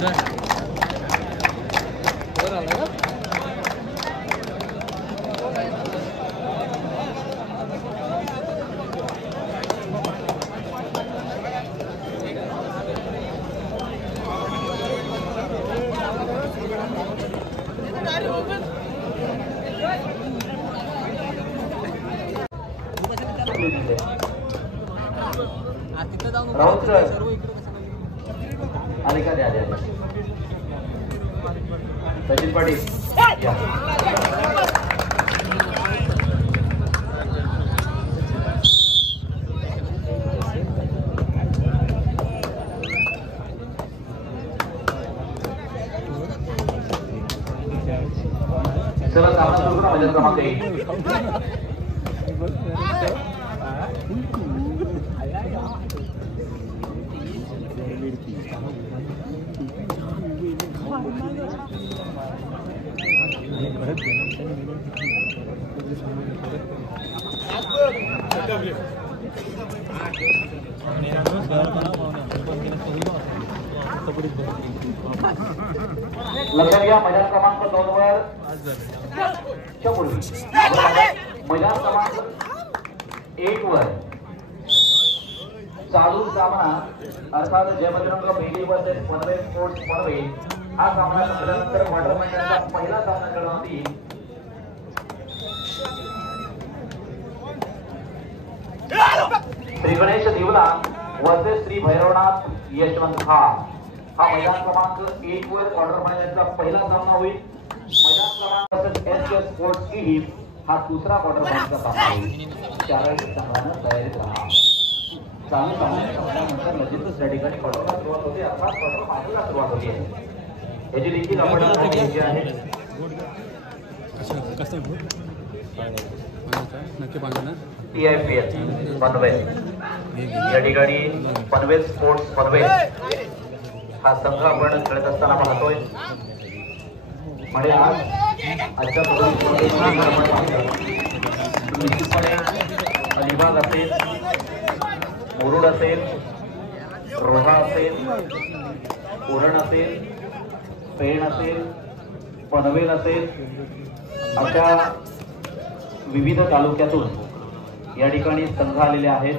Rahul sir आले का? द्या सचिन पाटील या. चला सामना सुरू करा. मैदान क्रमांक 1. लक्षात घ्या मैदान क्रमांक 2 वर मैदान क्रमांक 1 वर चालू सामना अर्थात जय बजरंग मेहली वर्सेस पनवेल स्पोर्ट्स पनवेल हा सामना संपल्यानंतर क्वार्टर फायनलचा पहिला सामना करण्यात येईल. श्री गणेश दिवला वर्सेस श्री भैरवनाथ यशवंत हा मैदान क्रमांक 1 वर क्वार्टर फायनलचा पहिला सामना होईल. मैदान क्रमांक वर्सेस एसके स्पोर्ट्स ईडी हा दुसरा क्वार्टर फायनलचा सामना होईल. चारही संघांना तयारीत राहा. चालू सामन्यानंतर लगेचच या ठिकाणी क्वार्टरला सुरुवात होते. अर्थात क्वार्टर फायनलला सुरुवात होती आहे. याची देखील आपण घ्यायची आहे. TIPL पनवेल या ठिकाणी पनवेल स्पोर्ट्स पनवेल हा संघ आपण खेळत असताना पाहतोय. म्हणजे आजच्या निश्चितपणे अलिबाग असेल, मुरुड असेल, रोहा असेल, उरण असेल, पेण असेल, पनवेल असेल अशा विविध तालुक्यातून या ठिकाणी संघ आलेले आहेत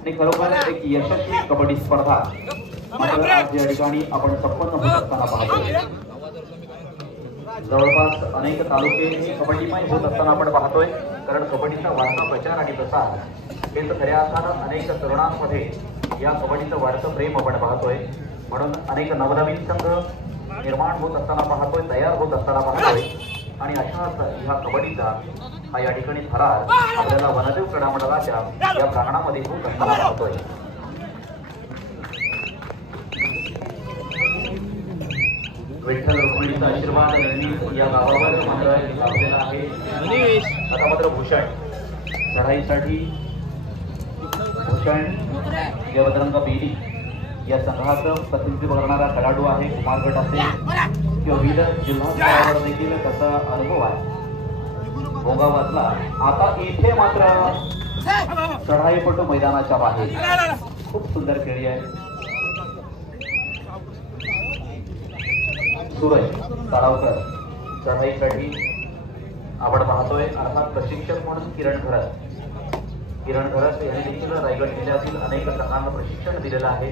आणि खरोखर एक यशस्वी कबड्डी स्पर्धा मात्र आज या ठिकाणी आपण संपन्न होत असताना पाहतो. जवळपास अनेक तालुके कबड्डीमय होत असताना आपण पाहतोय. कारण कबड्डीचा वाढता प्रचार आणि प्रसार हेच खऱ्या अर्थानं अनेक तरुणांमध्ये या कबड्डीचं वाढतं प्रेम आपण पाहतोय. म्हणून अनेक नवनवीन संघ निर्माण होत असताना पाहतोय, तयार होत असताना पाहतोय आणि अशाच ह्या कबड्डीचा हा या ठिकाणी थरार आपल्याला वनदेव क्रीडा मंडळाच्या या प्रांगणामध्ये होत असताना पाहतोय. विठ्ठल रुक्मिणीचा आशीर्वाद या गावावर लाभलेला आहे. आता मात्र भूषण लढाईसाठी भूषण जयवदरंग बेली या संघाचं प्रतिनिधित्व करणारा खेळाडू आहे. कुमार गट असेल किंवा विविध जिल्हा स्तरावर देखील त्याचा अनुभव आहे. भोगा वाजला. आता इथे मात्र चढाईपटू मैदानाच्या बाहेर खूप सुंदर खेळी आहे. सूरज तारावकर चढाईसाठी आपण पाहतोय. अर्थात प्रशिक्षक म्हणून किरण घरत यांनी देखील रायगड जिल्ह्यातील अनेक संघांना प्रशिक्षण दिलेलं आहे.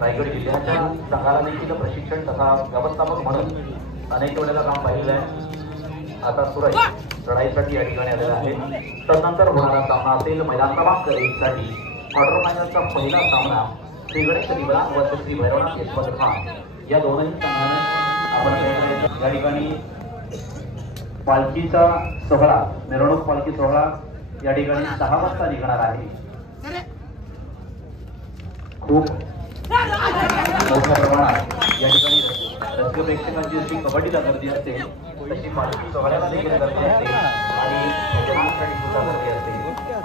रायगड जिल्ह्याच्या संघाला देखील प्रशिक्षण तथा व्यवस्थापक म्हणून अनेक वेळेला काम पाहिलं आहे. आता सूरज चढाईसाठी या ठिकाणी आलेला आहे. तदनंतर होणारा सामना असेल मैदान क्रमांक 1 साठी क्वार्टर फायनलचा पहिला सामना श्री गणेश दिवला वर्सेस श्री भैरवनाथ यशवंत हा या दोनही संघांना आपण या ठिकाणी पालखीचा सोहळा, मिरवणूक पालखी सोहळा या ठिकाणी 6 वाजता निघणार आहे. खूप मोठ्या प्रमाणात या ठिकाणी रसिक प्रेक्षकांची जशी कबड्डीला गर्दी असते तशी पालखी सोहळ्याला देखील गर्दी असते आणि भजनांसाठी सुद्धा गर्दी असते.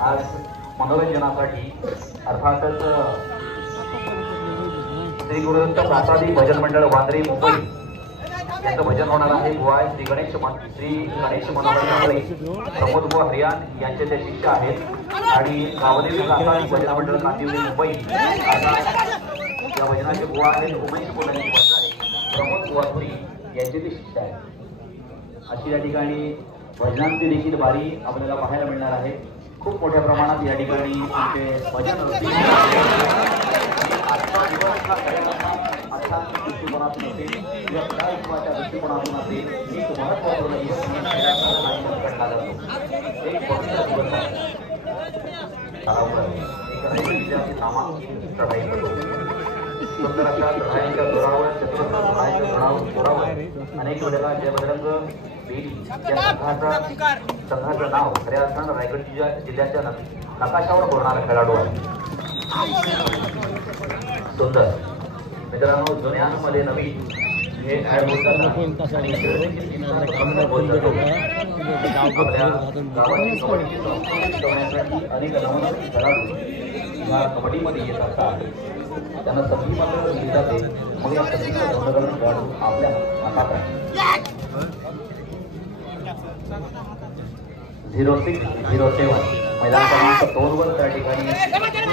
आज मनोरंजनासाठी अर्थातच श्री गुरुदत्त प्रासादी भजन मंडळ वांद्रे मुंबई यांचं भजन होणार आहे. गोवाय श्री गणेश मनोहर प्रमोद गो हरियाण यांचे ते शिष्य आहेत आणि गावदेवी प्रासादी भजन मंडळ कांदिवली मुंबई या या भजनाचे बुवा आहेत उमेश कोल्हाने वंजारे, प्रमोद वाघुरी यांचे ते शिष्य आहेत. अशी या ठिकाणी भजनांची देखील बारी आपल्याला पाहायला मिळणार आहे. खूप मोठ्या प्रमाणात या ठिकाणी आमचे भजन दृष्टिकोनातून असेल किंवा कलात्मकाच्या दृष्टिकोनातून असेल एक महत्त्वपूर्ण दिवस काढला जातो. एक पवित्र दिवस आहे. चढाई करतो. सुंदर अशा चढाईच्या जोरावर चतुर्थ चढाईच्या जोरावर अनेक वेळेला जयबजरंग बेली या संघाचं नाव खऱ्या अर्थानं रायगड जिल्ह्याच्या नकाशावर बोलणारा खेळाडू आहे. सुंदर मित्रांनो, जुन्यांमध्ये नवीन हे काय बोलतात आणि आपल्या गावाची कबड्डी संस्कृती अनेक नवनवीन खेळाडू या कबड्डीमध्ये येत असतात. त्यांना संधी मात्र दिली जाते. मग या संधीचं नवनवीन खेळाडू आपल्या हातात आहे. 0607 मैदान क्रमांक 2 वर त्या ठिकाणी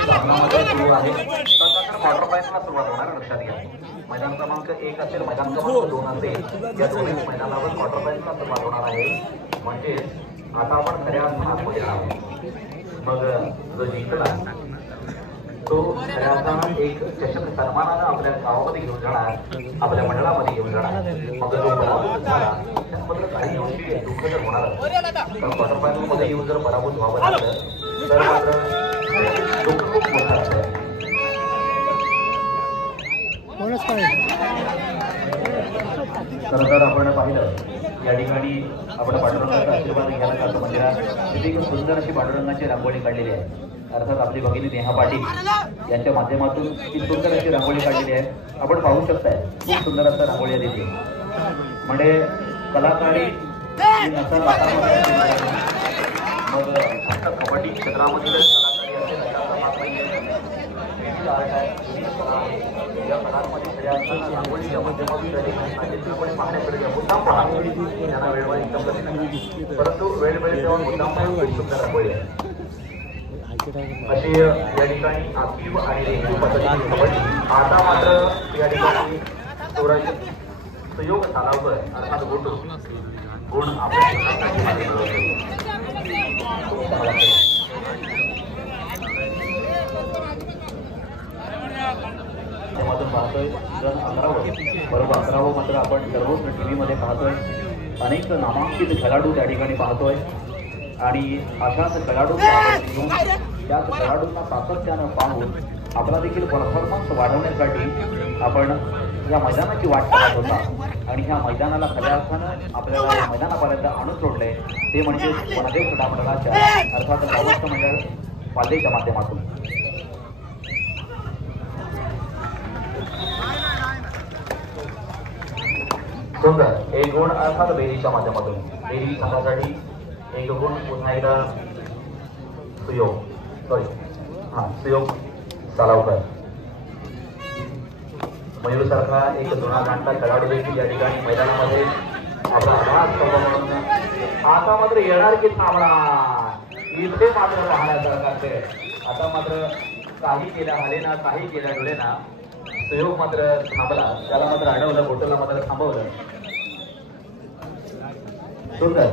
सामनामध्ये सुरू आहे. क्वार्टर फायनलला सुरुवात होणार लक्षात घ्या. मैदान क्रमांक 1 असेल, मैदान क्रमांक 2 असेल, या दोन्ही मैदानावर क्वार्टर फायनलला सुरुवात होणार आहे. म्हणजे आता आपण खऱ्या अर्थामध्ये आहोत. मग जो जिंकला तो खऱ्या अर्थानं एक चषक सन्मानानं आपल्या गावामध्ये घेऊन जाणार, आपल्या मंडळामध्ये घेऊन जाणार. मग जो पराभूत झाला त्यामध्ये काही अंशी दुःख तर होणारच. कारण क्वार्टर फायनलमध्ये येऊन जर पराभूत व्हावं लागलं तर मात्र दुःख खूप मोठं असतं. खरं तर आपण पाहिलं या ठिकाणी आपण पांडुरंगाचा आशीर्वाद घ्यायला जातो मंदिरात. तिथे एक सुंदर अशी पांडुरंगाची रांगोळी काढलेली आहे. अर्थात आपली भगिनी नेहा पाटील यांच्या माध्यमातून ती सुंदर अशी रांगोळी काढलेली आहे. आपण पाहू शकताय खूप सुंदर असं रांगोळी आहे तिथे. म्हणजे कलाकारी मग फक्त कबड्डी क्षेत्रामधील कलाकारी असेल या कलांमध्ये खऱ्या अर्थानं रांगोळीच्या माध्यमातून पाहण्याकडे मुद्दाम पहा. त्यांना वेळोवेळी परंतु वेळोवेळी तेव्हा मुद्दाम खूप सुंदर रांगोळी आहे. अशी या ठिकाणी आखीव आणि रेखीव पद्धतीची कबड्डी. आता मात्र या ठिकाणी सुयोग सालावकर अर्थात गोटू गुण आपण पाहतोय. सण 11 बरोबर 11 मात्र आपण सर्वच TV मध्ये पाहतोय. अनेक नामांकित खेळाडू त्या ठिकाणी पाहतोय आणि अशाच खेळाडू घेऊन त्याच खेळाडूंना सातत्यानं पाहून आपला देखील परफॉर्मन्स वाढवण्यासाठी आपण या मैदानाची वाट पाहत होता. आणि ह्या मैदानाला खऱ्या अर्थानं आपल्याला या मैदानापर्यंत आणून सोडले ते म्हणजे वनदेव क्रीडा मंडळाच्या अर्थात गावस्थ मंडळ पाल्येच्या माध्यमातून. सुंदर एक गुण अर्थात बेरीच्या माध्यमातून. बेरी संघासाठी एक गुण पुन्हा एकदा सुयोग सालावकर. मयूर सारखा एक जुना जाणता खेळाडू देखील या ठिकाणी मैदानामध्ये आपला आभास म्हणून आता मात्र येणार की थांबणार इथे मात्र पाहण्यासारखा खेळ. आता मात्र काही केल्या हालेना काही केल्या डोलेना सुयोग मात्र थांबला. त्याला मात्र अडवलं, बोटला मात्र थांबवलं. सुंदर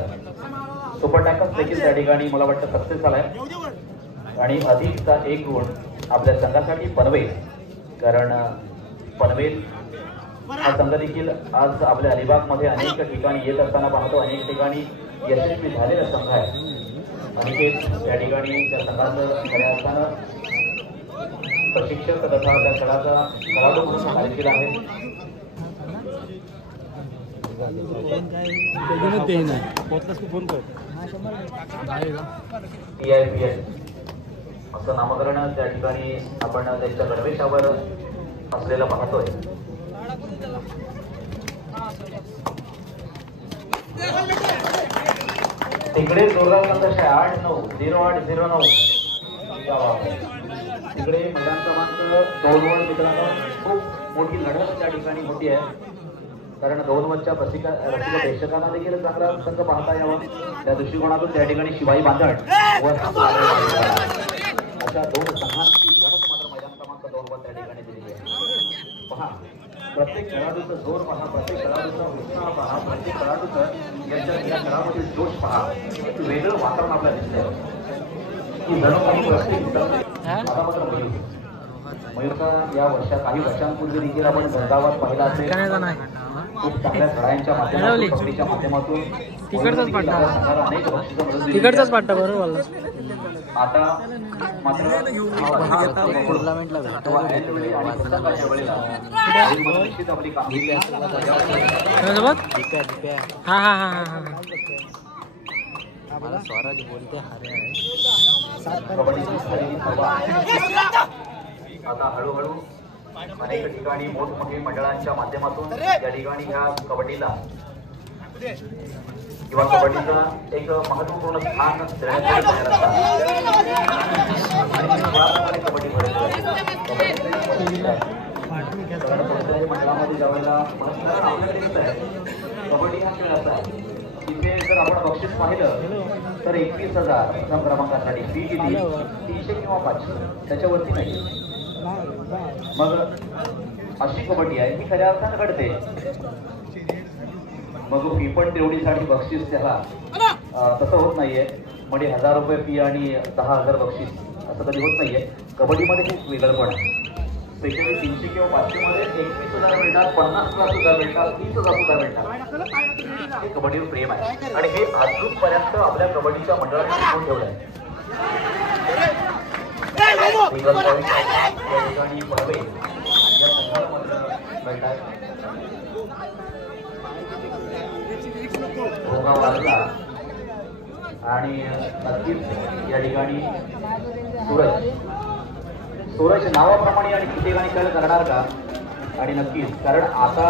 सुपर टँकर्स देखील त्या ठिकाणी मला वाटतं सक्सेस झालाय. आणि अधिकचा एक गुण आपल्या संघासाठी पनवेल. कारण पनवेल हा संघ देखील आज आपल्या अलिबागमध्ये अनेक ठिकाणी येत असताना पाहतो. अनेक ठिकाणी यशस्वी झालेला संघ आहे. अनिकेत या ठिकाणी त्या संघाचं खऱ्या अर्थानं प्रशिक्षक तथा त्या खेळाचा खेळाडू म्हणून कार्य केला आहे. PIPL असं नामकरण त्या ठिकाणी आपण त्यांच्या गणवेशावर असलेलं पाहतोय. तिकडे जोरदार नंतर 8-9 तिकडे मैदान क्रमांक 2 वर मित्रांनो खूप मोठी लढत त्या ठिकाणी होती आहे. कारण 2 वरच्या रसिक प्रेक्षकांना देखील चांगला संघ पाहता यावा त्या दृष्टिकोनातून त्या ठिकाणी शिवाई बांधण व अशा 2 संघांची लढत मात्र मैदान क्रमांक 2 वर त्या ठिकाणी दिलेली आहे. पहा, प्रत्येक खेळाडूचा जोर पहा, प्रत्येक खेळाडूचा उत्साह पहा, प्रत्येक खेळाडूचं या खेळामध्ये जोश पहा. वेगळं वातावरण आपल्याला दिसतंय की जणू काही प्रत्येक मयूरचा या काही वर्षांपूर्वी देखील आपण गंगावात पाहिला असेल. खूप चांगल्या खेळांच्या माध्यमातून पकडीच्या माध्यमातून तिकडचाच पाट्टा बरोबर. आता मात्र आपली कामगिरी हा हा हा हा मला स्वराज बोलते आता हळूहळू अनेक ठिकाणी मोठमोठी मंडळांच्या माध्यमातून या ठिकाणी ह्या कबड्डीला किंवा कबड्डीचा एक महत्वपूर्ण स्थान कबड्डी मंडळामध्ये ज्यावेळेला कबड्डी हा खेळ असा आहे तिथे जर आपण बक्षीस पाहिलं तर 21,000 प्रथम क्रमांकासाठी फी किती 300 किंवा 500 त्याच्यावरती नाही. मग अशी कबड्डी आहे ही खऱ्या अर्थानं घडते. मग फी पण तेवढीसाठी बक्षीस त्याला तसं होत नाहीये. म्हणजे 1000 रुपये फी आणि 10,000 बक्षीस असं कधी होत नाहीये. कबड्डीमध्ये खूप वेगळं पण स्पेशली 300 किंवा 500 मध्ये 21,000 मिळतात, 50,000 सुद्धा मिळतात, 30,000 सुद्धा मिळतात. हे कबड्डीवर प्रेम आहे आणि हे अजूनपर्यंत आपल्या कबड्डीच्या मंडळाने टिकवून ठेवलं आहे. आणि नक्कीच या ठिकाणी सूरज नावाप्रमाणे आणि किती ठिकाणी खेळ करणार का. आणि नक्कीच कारण आता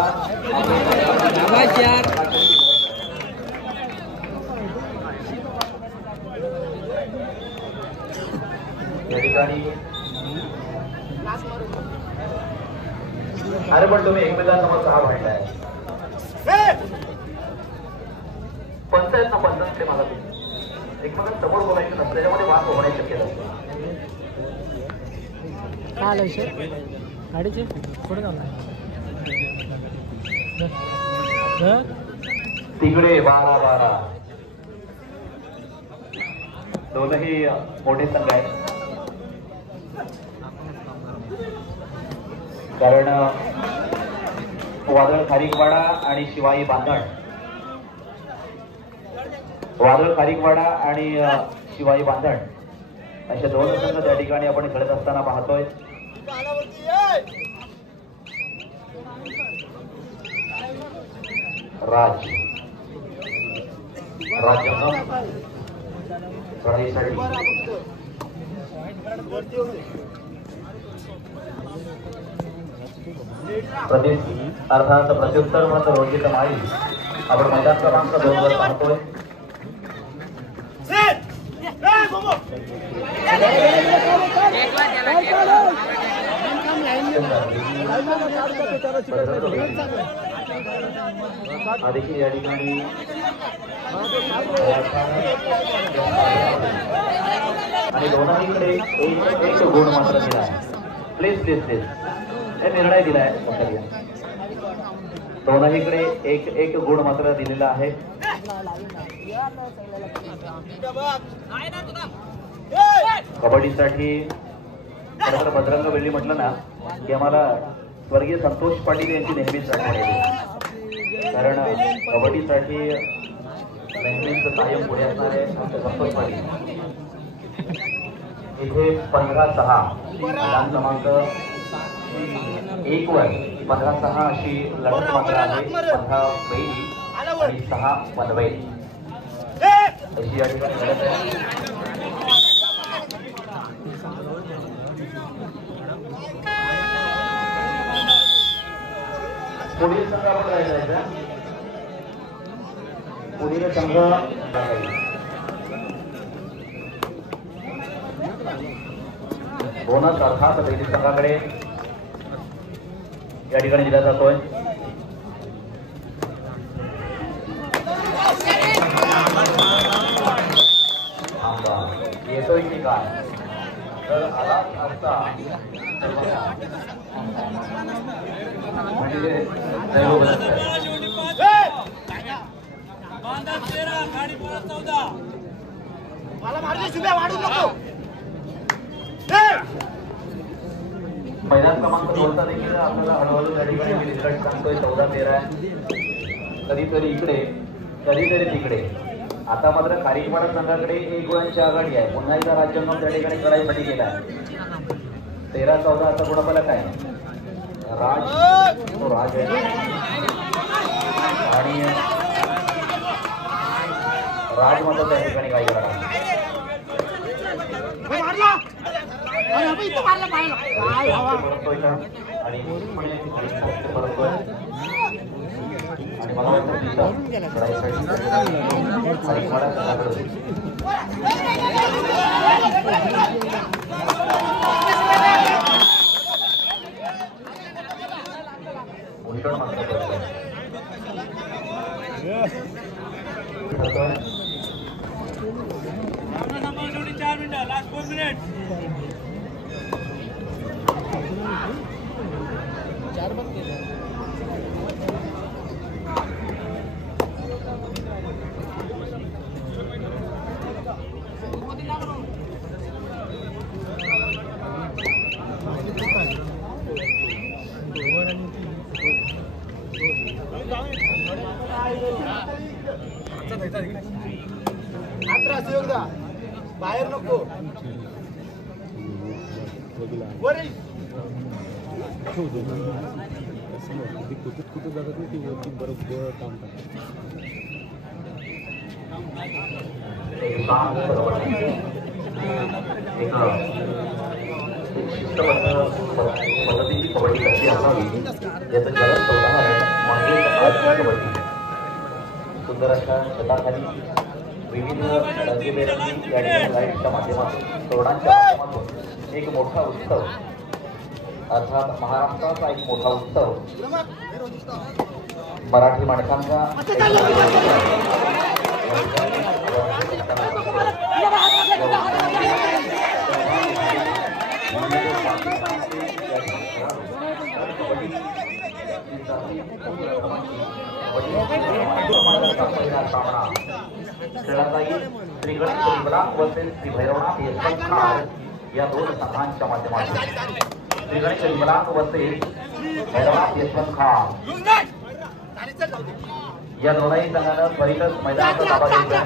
या ठिकाणी अरे पण तुम्ही एकमेकांसमोर का भांडताय. पंचायत ना पंचायत मला एकमेकांसमोर बोलायचं नसतं त्याच्यामध्ये वाद होण्याची शक्यता असते. गाडीचे पुढे तिकडे 12-12 दोनही मोठे संघ आहेत. कारण वादळ खारीकवाडा आणि शिवाई बांधण, वादळ खारीकवाडा आणि शिवाई बांधण अशा दोन संघ त्या ठिकाणी आपण खेळत असताना पाहतोय. राज अर्थात प्रत्युत्तर म्हणून रोजित माळी आपण मैदान क्रमांक 2 वर पाहतोय. देखील या ठिकाणी आणि दोन्हीकडे एक गुण मात्र दिला आहे. प्लीज प्लीज प्लीज हे निर्णय दिला आहे. दोन्हीकडे एक गुण मात्र दिलेला आहे. कबड्डीसाठी खरं बजरंग वेळी म्हटलं ना की आम्हाला स्वर्गीय संतोष पाटील यांची नेहमीच आठवण येते. कारण कबड्डीसाठी नेहमीच कायम पुढे असणारे संतोष पाटील. इथे 15-6 मैदान क्रमांक 1 वर 15-6 अशी लढत मात्र आहे. 15 बैली आणि 6 पनवेल अशी या ठिकाणी लढत आहे. पुढील संघ आपण राहिला पुढील संघ बोनस अर्थात बैली संघाकडे या ठिकाणी दिला जातोय. येतोय की काय तर आला असता म्हणजे दैव बलत्कार. मैदान क्रमांक 2चा देखील आपल्याला हळूहळू त्या ठिकाणी रिझल्ट सांगतोय. 14-13 कधीतरी इकडे कधीतरी तिकडे. आता मात्र खारीकपाडा संघाकडे 1 गुणांची आघाडी आहे. पुन्हा एकदा राज्यांगम त्या ठिकाणी लढाईसाठी गेला आहे. 13-14 आता गुणफलक आहे. राज तो राज आहे आणि राज मात्र त्या ठिकाणी काय करणार आणि मला वाटतं लास्ट 4 मिनिट 4 बघ केले. बाहेर नको कुठे जातात नाही ती वरती बरोबर काम करतात. पद्धतीची कबड्डी कशी असावी याचं जलद उदाहरण म्हणजे कबड्डी. सुंदर अशा छताखाली विविध रंगीबेरंगी या ठिकाणी लाईटच्या माध्यमातून तोरणांच्या माध्यमातून एक मोठा उत्सव अर्थात महाराष्ट्राचा एक मोठा उत्सव मराठी माणसांचा पहिला सामना खेळाचा येईल श्री गणेश वर्सेस श्री भैरवनाथ यशवंतनाथ या 2 संघांच्या माध्यमातून. श्री गणेश वर्सेस भैरवनाथ यशवंतनाथ या दोनही संघांना पहिलंच मैदानाचा ताबा घ्यायचा.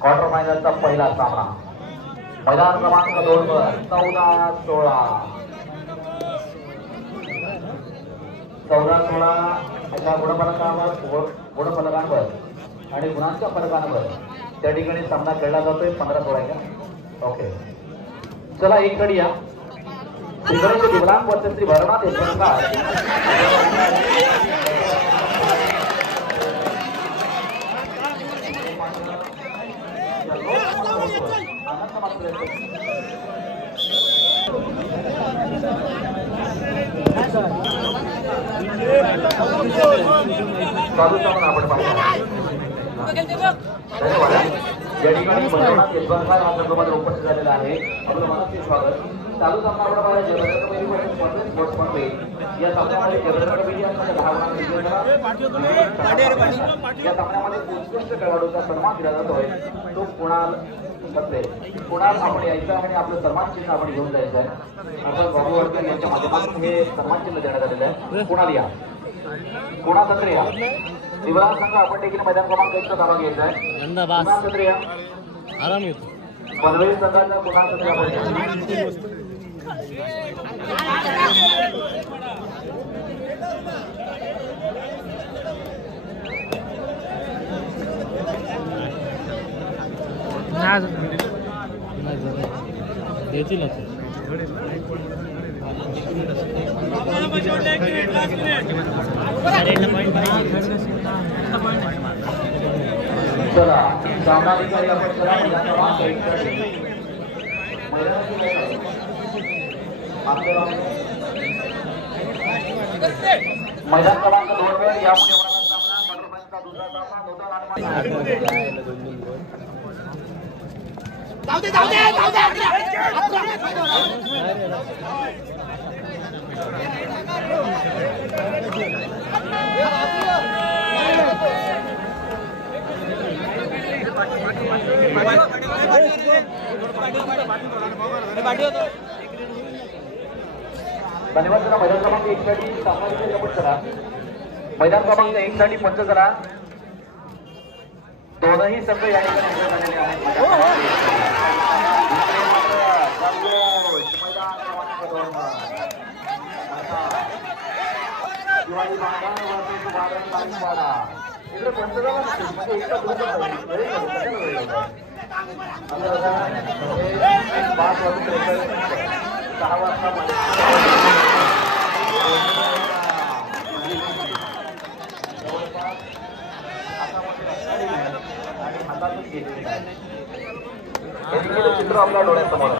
क्वार्टर फायनलचा पहिला सामना मैदान क्रमांक 2 वर 14-16 अशा गुणफलकांवर आणि गुणांच्या फलकांवर त्या ठिकाणी सामना खेळला जातोय. 15-16 का ओके. चला एक गडी या श्री गणेश दिवलांग वर्सेस श्री भैरवनाथ यशवंतनाथ. चालू सामना आपण पाहिला या ठिकाणी भैरवनाथ यशवंतनाथ हा संघामध्ये उपस्थित झालेला आहे. आपलं मनाचे स्वागत. चालू सामना आपण पाहिला जयभद्र कमिटी वर्सेस स्पोर्ट्स मंडळी. या सामन्यामध्ये जयभद्र कमिटी असणाऱ्या 10 गुणांनी विजय झाला. या सामन्यामध्ये उत्कृष्ट खेळाडूचा सन्मान दिला जातोय तो कुणाल सत्रे. कुणाल आपण यायचं आणि आपलं सन्मान चिन्ह आपण घेऊन जायचं आहे. आपण बाबू वडकर यांच्या माध्यमातून हे सन्मान चिन्ह देण्यात आलेलं आहे. कुणाल या कुणाल सत्रे या दिवलांग संघ आपण देखील मैदान क्रमांक 1चा ताबा घ्यायचा आहे. कुणाल सत्रे या आराम येतो. पनवेल संघाचा कुणाल सत्रे आपण देतील चला सामनाधिकारी आपण चला मैदान क्रमांक 2 वर यामुळे होणारा सामना दुसरा सामना धन्यवाद जरा मैदान क्रमांक 1 साठी सामाजिक रिपोर्ट करा. मैदान क्रमांक 1 साठी पंच करा. दोनही संघ या ठिकाणी विजय झालेले आहेत. मैदान क्रमांक 2 शिवाजी महाराज वर्सेस भारत ताईवाडा. इकडे पंच झाला म्हणजे एकटा ग्रुप आहे. 5 वाजून 6 वाजता हातातून घेतलेलं आहे. हे चित्र आपल्या डोळ्यासमोर